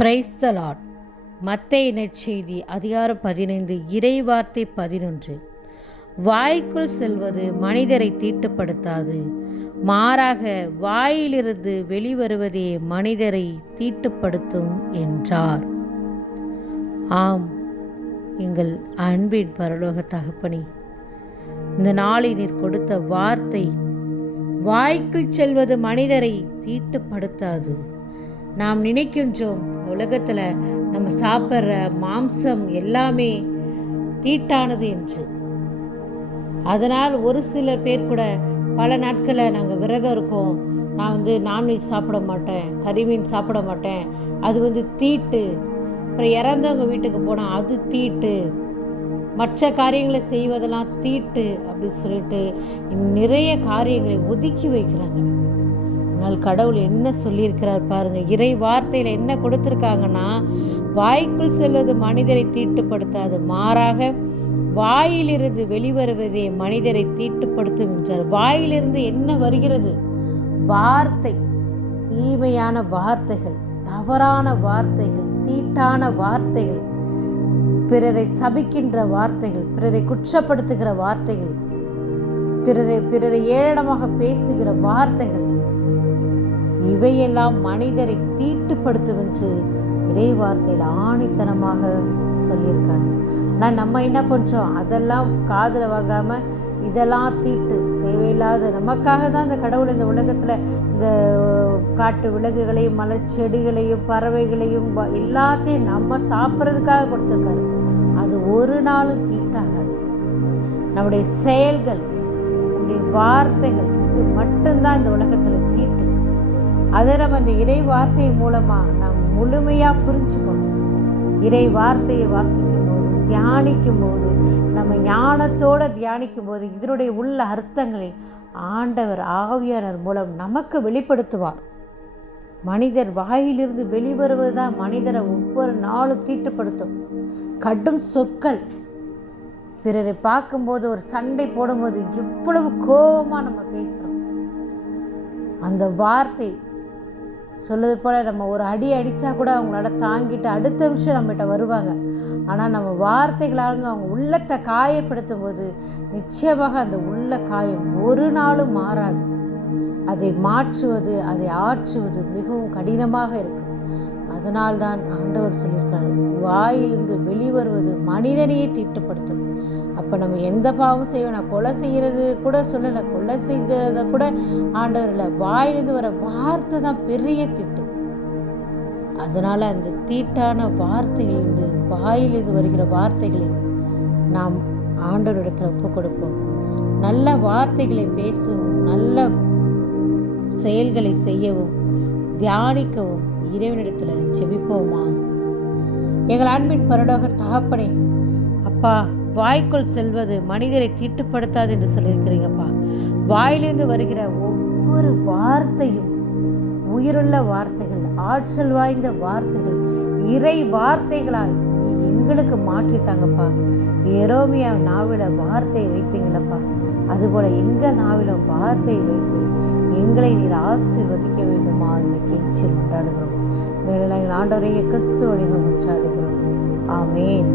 Praise the Lord. மத்தேயு நற்செய்தி அதிகாரம் 15 இறைவார்த்தை 11. வாய்க்குள் செல்வது மனிதரை தீட்டுப்படுத்தாது, மாறாக வாயிலிருந்து வெளிவருவதே மனிதரை தீட்டுப்படுத்தும் என்றார். ஆம், எங்கள் அன்பின் பரலோக தகப்பனே, இந்த நாளில் நீர் கொடுத்த வார்த்தை வாய்க்குள் செல்வது மனிதரை தீட்டுப்படுத்தாது. நாம் நினைக்கின்றோம் உலகத்தில் நம்ம சாப்பிட்ற மாம்சம் எல்லாமே தீட்டானது என்று. அதனால் ஒரு சில பேர் கூட பல நாட்களை நாங்கள் விரதம் இருக்கோம், நான் நான்வெஜ் சாப்பிட மாட்டேன், கறிமீன் சாப்பிட மாட்டேன், அது தீட்டு. அப்புறம் இறந்தவங்க வீட்டுக்கு போனால் அது தீட்டு, மற்ற காரியங்களை செய்வதெல்லாம் தீட்டு அப்படின்னு சொல்லிட்டு நிறைய காரியங்களை ஒதுக்கி வைக்கிறாங்க. ஆனால் கடவுள் என்ன சொல்லியிருக்கிறார் பாருங்க. இறை வார்த்தையில் என்ன கொடுத்துருக்காங்கன்னா, வாய்க்குள் செல்வது மனிதரை தீட்டுப்படுத்தாது, மாறாக வாயிலிருந்து வெளிவருவதே மனிதரை தீட்டுப்படுத்தும் என்றார். வாயிலிருந்து என்ன வருகிறது? வார்த்தை, தீமையான வார்த்தைகள், தவறான வார்த்தைகள், தீட்டான வார்த்தைகள், பிறரை சபிக்கின்ற வார்த்தைகள், பிறரை குற்றப்படுத்துகிற வார்த்தைகள், பிறரை ஏளனமாக பேசுகிற வார்த்தைகள், இவையெல்லாம் மனிதரை தீட்டுப்படுத்தும் என்று இறை வார்த்தையில் ஆணித்தனமாக சொல்லியிருக்காங்க. ஆனால் நம்ம என்ன பண்ணுறோம்? அதெல்லாம் காதில் வாங்காமல் இதெல்லாம் தீட்டு, தேவையில்லாத, நமக்காக தான் இந்த கடவுள் இந்த உலகத்தில் இந்த காட்டு விலங்குகளையும் மலர்ச்செடிகளையும் பறவைகளையும் எல்லாத்தையும் நம்ம சாப்பிட்றதுக்காக கொடுத்துருக்காரு. அது ஒரு நாளும் தீட்டாகாது. நம்முடைய செயல்கள், நம்முடைய வார்த்தைகள், இது மட்டும்தான் இந்த உலகத்தில் தீட்டு. அதை நம்ம இந்த இறை வார்த்தை மூலமாக நாம் முழுமையாக புரிஞ்சுக்கணும். இறை வார்த்தையை வாசிக்கும் போது, தியானிக்கும் போது, நம்ம ஞானத்தோடு தியானிக்கும் போது இதனுடைய உள்ள அர்த்தங்களை ஆண்டவர் ஆவியானவர் மூலம் நமக்கு வெளிப்படுத்துவார். மனிதர் வாயிலிருந்து வெளிவருவது தான் மனிதரை ஒவ்வொரு நாளும் தீட்டுப்படுத்தும். கடும் சொற்கள், பிறரை பார்க்கும்போது ஒரு சண்டை போடும்போது எவ்வளவு கோபமாக நம்ம பேசுகிறோம். அந்த வார்த்தை சொல்லுது போல் நம்ம ஒரு அடி அடித்தா கூட அவங்களால தாங்கிட்டு அடுத்த நிமிஷம் நம்மகிட்ட வருவாங்க. ஆனால் நம்ம வார்த்தைகளாக அவங்க உள்ளத்தை காயப்படுத்தும் போது நிச்சயமாக அந்த உள்ள காயம் ஒரு நாளும் மாறாது. அதை மாற்றுவது, அதை ஆற்றுவது மிகவும் கடினமாக இருக்கும். அதனால்தான் ஆண்டவர் சொல்லியிருக்காரு, வாயிலிருந்து வெளிவருவது மனிதனையே தீட்டுப்படுத்தும். அப்போ நம்ம எந்த பாவம் செய்வோம்? நான் கொலை செய்கிறது கூட சொல்லலை, கொலை செஞ்சதை கூட ஆண்டவர் இல்லை, வாயிலிருந்து வர வார்த்தை தான் பெரிய தீட்டு. அதனால் அந்த தீட்டான வார்த்தைகளிலிருந்து, வாயிலிருந்து வருகிற வார்த்தைகளை நாம் ஆண்டவரிடத்தில் ஒப்பு கொடுப்போம். நல்ல வார்த்தைகளை பேசவும், நல்ல செயல்களை செய்யவும், தியானிக்கவும் இறைவனிடத்தில் ஜெபிப்போமா? எங்கள் அன்பின் பரலோக தகப்பனே, அப்பா, வாய்க்குள் செல்வது மனிதரை தீட்டுப்படுத்தாது என்று சொல்லியிருக்கிறீங்கப்பா. வாயிலிருந்து வருகிற ஒவ்வொரு வார்த்தையும் உயிருள்ள வார்த்தைகள், ஆற்றல் வாய்ந்த வார்த்தைகள், இறை வார்த்தைகளாய் எங்களுக்கு மாற்றித்தாங்கப்பா. எரோமியா நாவில வார்த்தையை வைத்தீங்களப்பா, அதுபோல எங்கள் நாவில வார்த்தையை வைத்து எங்களை நீர் ஆசீர்வதிக்க வேண்டுமா என்று கெஞ்சி கொண்டாடுகிறோம். எங்கள் ஆண்டவரை கிறிஸ்து வழியாக கொண்டாடுகிறோம். ஆமேன்.